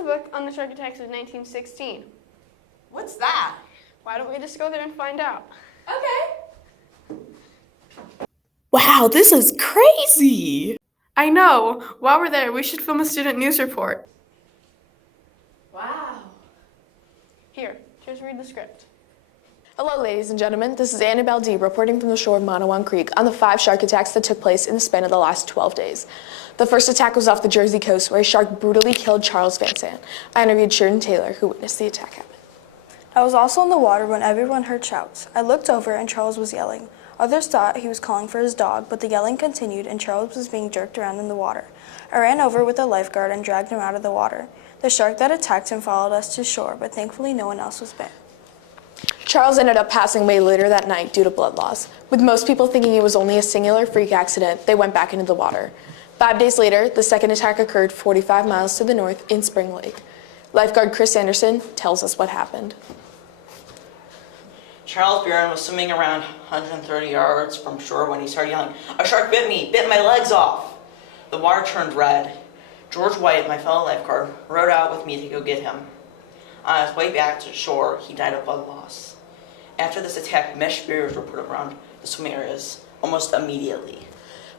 the book on the shark attacks of 1916. What's that? Why don't we just go there and find out? Okay. Wow, this is crazy! I know. While we're there, we should film a student news report. Wow. Here, just read the script. Hello, ladies and gentlemen. This is Annabelle D. reporting from the shore of Manawan Creek on the 5 shark attacks that took place in the span of the last 12 days. The first attack was off the Jersey coast, where a shark brutally killed Charles Van Sant. I interviewed Sheridan Taylor, who witnessed the attack happen. I was also in the water when everyone heard shouts. I looked over and Charles was yelling. Others thought he was calling for his dog, but the yelling continued and Charles was being jerked around in the water. I ran over with a lifeguard and dragged him out of the water. The shark that attacked him followed us to shore, but thankfully no one else was bit. Charles ended up passing away later that night due to blood loss. With most people thinking it was only a singular freak accident, they went back into the water. 5 days later, the second attack occurred 45 miles to the north in Spring Lake. Lifeguard Chris Anderson tells us what happened. Charles Buren was swimming around 130 yards from shore when he started yelling, "A shark bit me, bit my legs off." The water turned red. George White, my fellow lifeguard, rowed out with me to go get him. On his way back to shore, he died of blood loss. After this attack, mesh barriers were put around the swimming areas almost immediately.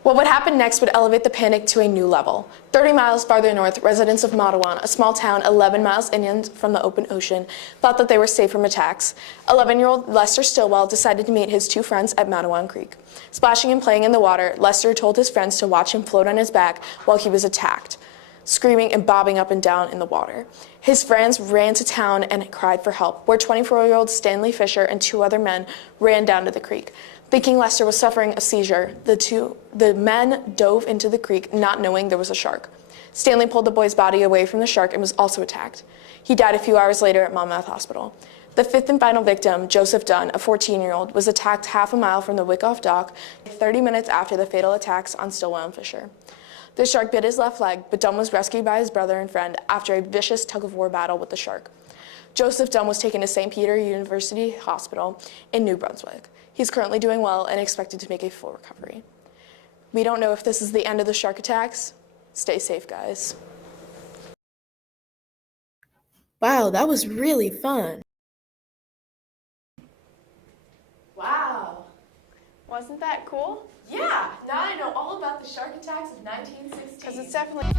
What would happen next would elevate the panic to a new level. 30 miles farther north, residents of Manawan, a small town 11 miles inland from the open ocean, thought that they were safe from attacks. 11-year-old Lester Stillwell decided to meet his 2 friends at Manawan Creek. Splashing and playing in the water, Lester told his friends to watch him float on his back while he was attacked, screaming and bobbing up and down in the water. His friends ran to town and cried for help, where 24-year-old Stanley Fisher and 2 other men ran down to the creek. Thinking Lester was suffering a seizure, the men dove into the creek, not knowing there was a shark. Stanley pulled the boy's body away from the shark and was also attacked. He died a few hours later at Monmouth Hospital. The 5th and final victim, Joseph Dunn, a 14-year-old, was attacked half a mile from the Wyckoff dock 30 minutes after the fatal attacks on Stillwell and Fisher. The shark bit his left leg, but Dunn was rescued by his brother and friend after a vicious tug-of-war battle with the shark. Joseph Dunn was taken to St. Peter University Hospital in New Brunswick. He's currently doing well and expected to make a full recovery. We don't know if this is the end of the shark attacks. Stay safe, guys. Wow, that was really fun. Wow. Wasn't that cool? Yeah, now I know all about the shark attacks of 1916. Because it's definitely...